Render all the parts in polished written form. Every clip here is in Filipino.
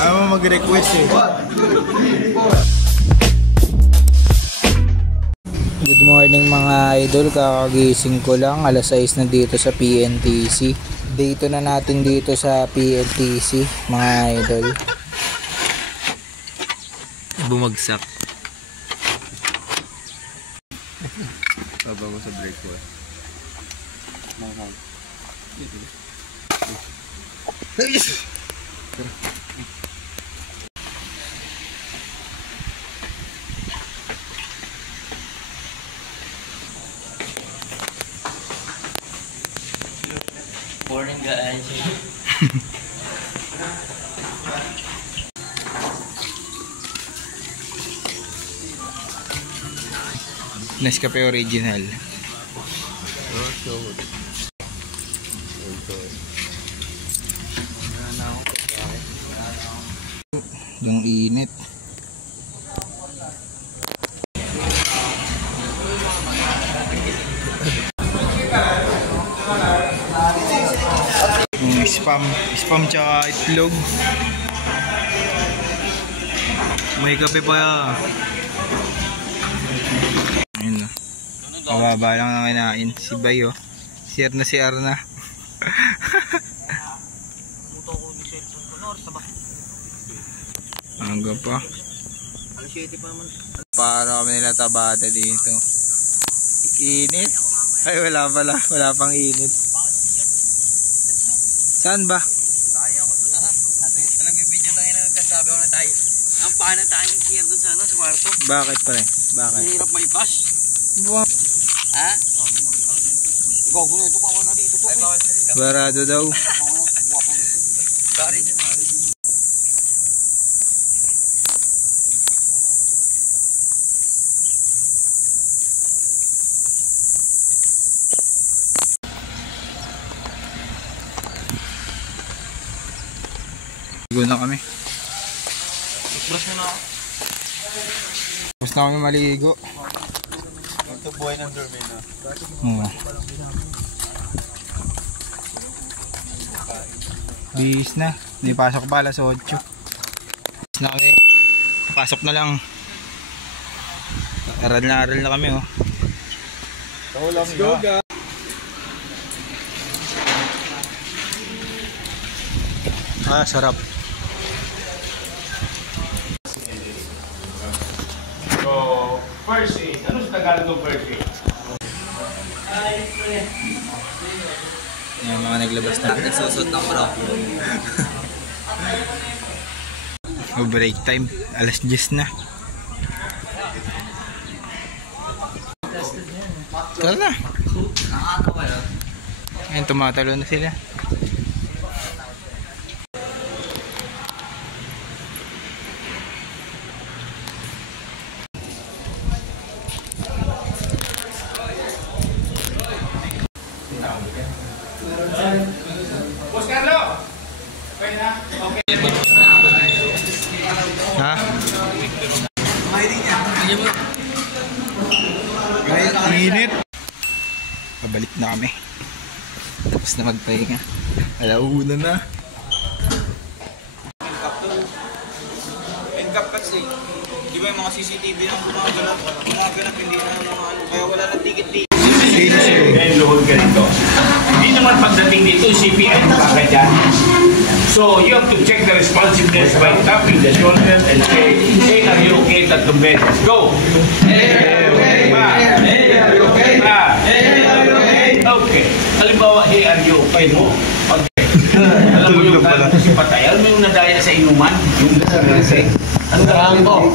Ayaw mo mag-request eh. Good morning mga idol, kakagising ko lang, alas 6 na dito sa PNTC. Dito na natin dito sa PNTC mga idol. Bumagsak. Baba mo sa brake ko eh. Morning guys. Nescafe original. Yung init. Yung spam tsaka itlog. May kape pa. Ayun na. Mababa lang na kinain. Si Bayo. CR na CR na. Hanggang pa. Para kami nila tabata dito. Init. Ay wala pala. Wala pang init. Saan ba? Alam mo yung video tayo na nagsasabi ko na tayo. Ang paano tayo ng CR doon sa kwarto? Bakit pare? Bakit? Hirap may bash. Buwan. Ha? Gogo na ito. Bawal na dito. Barado daw. Sorry. Ligo na kami. Brush mo na ako. Tapos na kami maligo. Ito buhay ng dorme na. Bis na. May pasok pa alas 8. Bis na kami. Pasok na lang. Aral na kami oh. Let's go guys. Ah, sarap. So, first aid. Ano sa Tagalog ng first aid? Yung mga naglabas na. Nagsusot ng bro. Break time. Alas 10 na. Tara na. Nakakatawa yun. Ayun, tumatalo na sila. Boss Carlo! Okay na? Okay. Ha? Init. Pabalik na kami. Tapos na magpahinga. Alauna na. Endcap kasi. Di ba yung mga CCTV ng gumaganap hindi na mga ano. Kaya wala na ticket-ticket. Ngayon luhod ka dito. Hindi naman pagdating dito, CPI mo kagad yan. So, you have to check the responsiveness by tapping the shoulder and say, hey, are you okay? Tatlong beses. Go! Hey, okay! Hey, are you okay? Hey, are you okay? Okay. Halimbawa, hey, are you okay mo? Okay. Alam mo yung si Patay, alam mo yung nadaya sa inuman? Yung nasa ano Tarangko.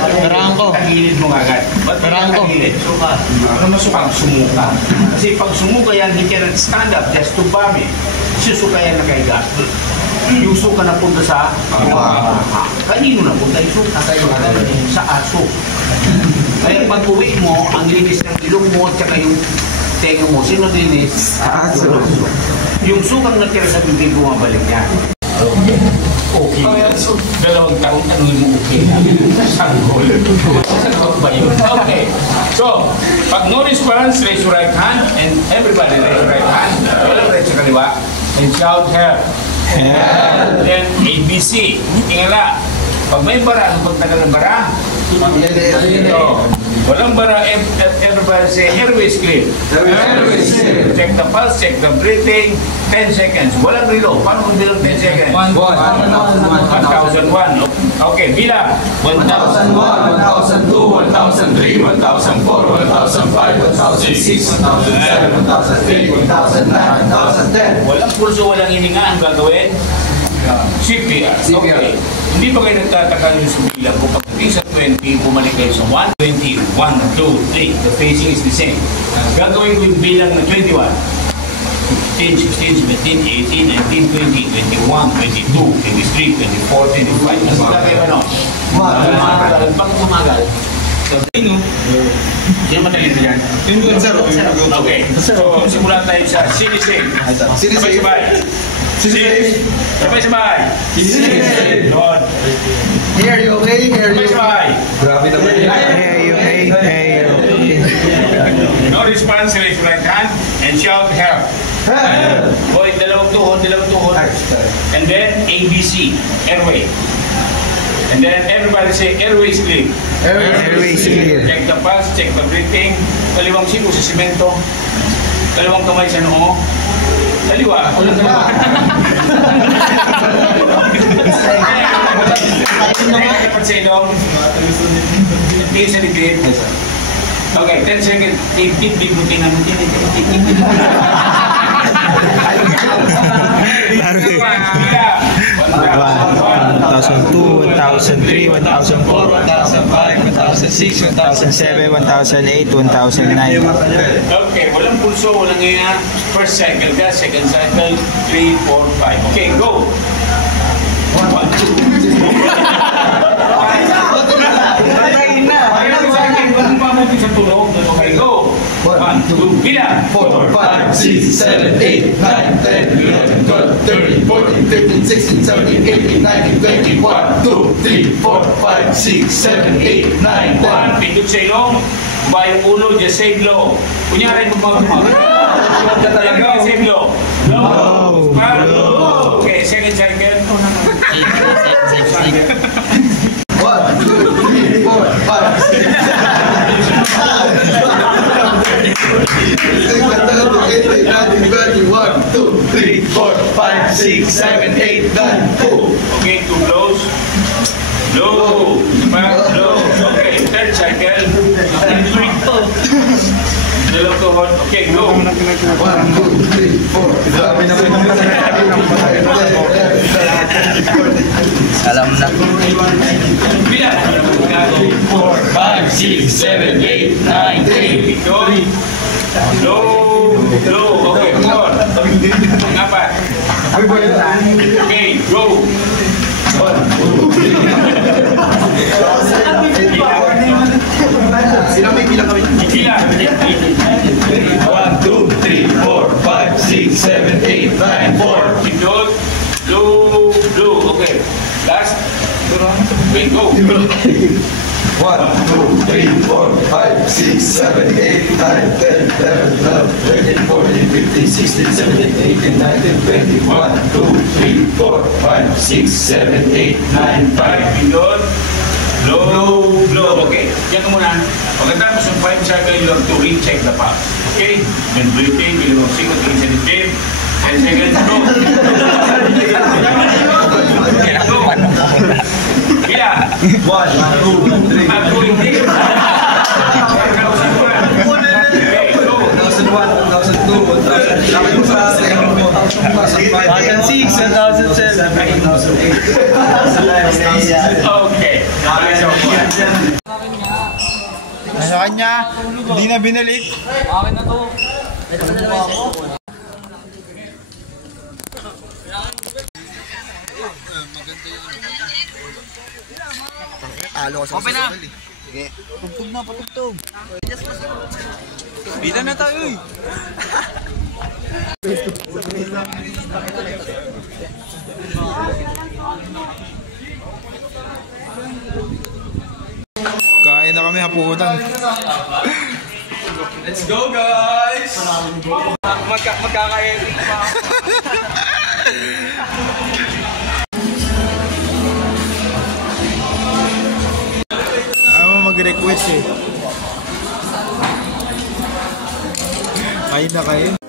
Tarangko. Tagilid mo agad. Ba't tagilid? Suka. Ano masukang sumuka? Kasi pag sumuka yan, he cannot stand up just to vomit. Susuka yan na kaiga. Yung suka na punta sa kanino na punta yung suka? Sa aso. Kaya pag uwi mo, ang linis ng ilong mo at saka yung tenga mo, sino linis? Aso. Yung sukang natira sa bibig bumabalik yan. Okay. Dalawang taon, tanongin mo okay na. Sanggol. Sanggol ba yun? Okay. So, pag no response, raise your right hand and everybody raise your right hand. Walang raise sa kaliwa. And shout help. Help. Then AB ABC. Tingala. Pag may bara, ano pagtagal ng bara? Ito. Walang bara, everybody say airways clear. Check the pulse, check the breathing, 10 seconds. Walang relo. Paano kung bilang 10 seconds? 1,001. Okay, bilang. 1,001, 1,002, 1,003, 1,004, 1,005, 1,006, 1,007, 1,008, 1,009, 1,010. Walang pulso, walang hininga ang gagawin. CPR. Okay. Hindi ba kayo nagtataka nyo sa bilang kung pagdating sa 20, bumalik kayo sa 1, 20, 1, 2, 3. The phasing is the same. Gagawin ko yung bilang na 21. 15, 16, 17, 18, 19, 20, 21, 22, 23, 24, 25. Mas magkakayo ano? Pag tumagal. Sino matalino dyan? Okay. So, simulan tayo sa sinisig. Sabay-sabay. Sabay-sabay. Lord. Here, you okay? Here, you Sabay-sabay. Grabe naman No response, raise your right hand and shout help. Boy, dalawang tuhod. And then ABC, airway. And then everybody say airways clear. Airways clear. Check the pulse, check the breathing. Kaliwang siko sa simento. Kaliwang kamay sa noo. Kaliwa. Dapat sa ilong. Tingin sa ligid. Okay, 10 seconds. Tip-tip, buti na mo. 1,002, 1,003, 1,004, 1,005, 1,006, 1,007, 1,008, 1,009. Okay, walang pulso, walang hiya. First cycle ka, second cycle, 3, 4, 5. Okay, go! 1, 2, okay, go! 1, 2, bilang! 4, 5, 6, 7, 8, 9, 10, 11, 12, 13, 14, 15, 16, 17, 18, 19, 20, 1, 2, 3, 4, 5, 6, 7, 8, 9, 10. Pindot sa ilong, by ulo, just say blow. Kunyari, magmamag. Talaga, say blow. Blow. Okay, second cycle. 1, 2, 3, 4, 5, 6, 7, 8, 9, 10, 21, 2, 3, 4, 5, 6, 7, 8, 9, 2. Okay, two blows. Blow. Blow. Okay, third cycle. Dalawang tuhod. Okay, go. 1, 2, 3, 4, 5, 6, 7, 8, 9, 10, 11, 12, 13, 14, 15, 16, 17, 18, 19, 20, 1, 2, 3, 4, 5, 6, 7, 8, 9, 10. Bilang. 4, 5, 6, 7, 8, 9, 10. Blow. Blow. Okay, more. Apat. Okay, go. 1, 2, 3. Silang may bilang kami. Bilang. 1, 2, 3, 4, 5, 6, 7, 8, 9, 4. Pindot. Blow. Blow. Okay. Last. Okay, go. 1, 2, 3, 4, 5, 6, 7, 8, 9, 10, 11, 12, 13, 14, 15, 16, 17, 18, 19, 20, 1, 2, 3, 4, 5, 6, 7, 8, 9, 5. Pindot. Blow. Blow. Okay. Yan ka muna. Pagkatapos ng 5 cycle, you have to recheck the pulse. Okay? Then breathing, you have 6 to 10 seconds. Go. Okay, go. Bilang. 1, 2, 3, Okay. Nasa kanya, hindi na binalik. Open na! Bida na tayo eh! Kain na kami hapunan. Let's go guys! Magkaka-edit pa ako. mag-request eh. Kain na kayo.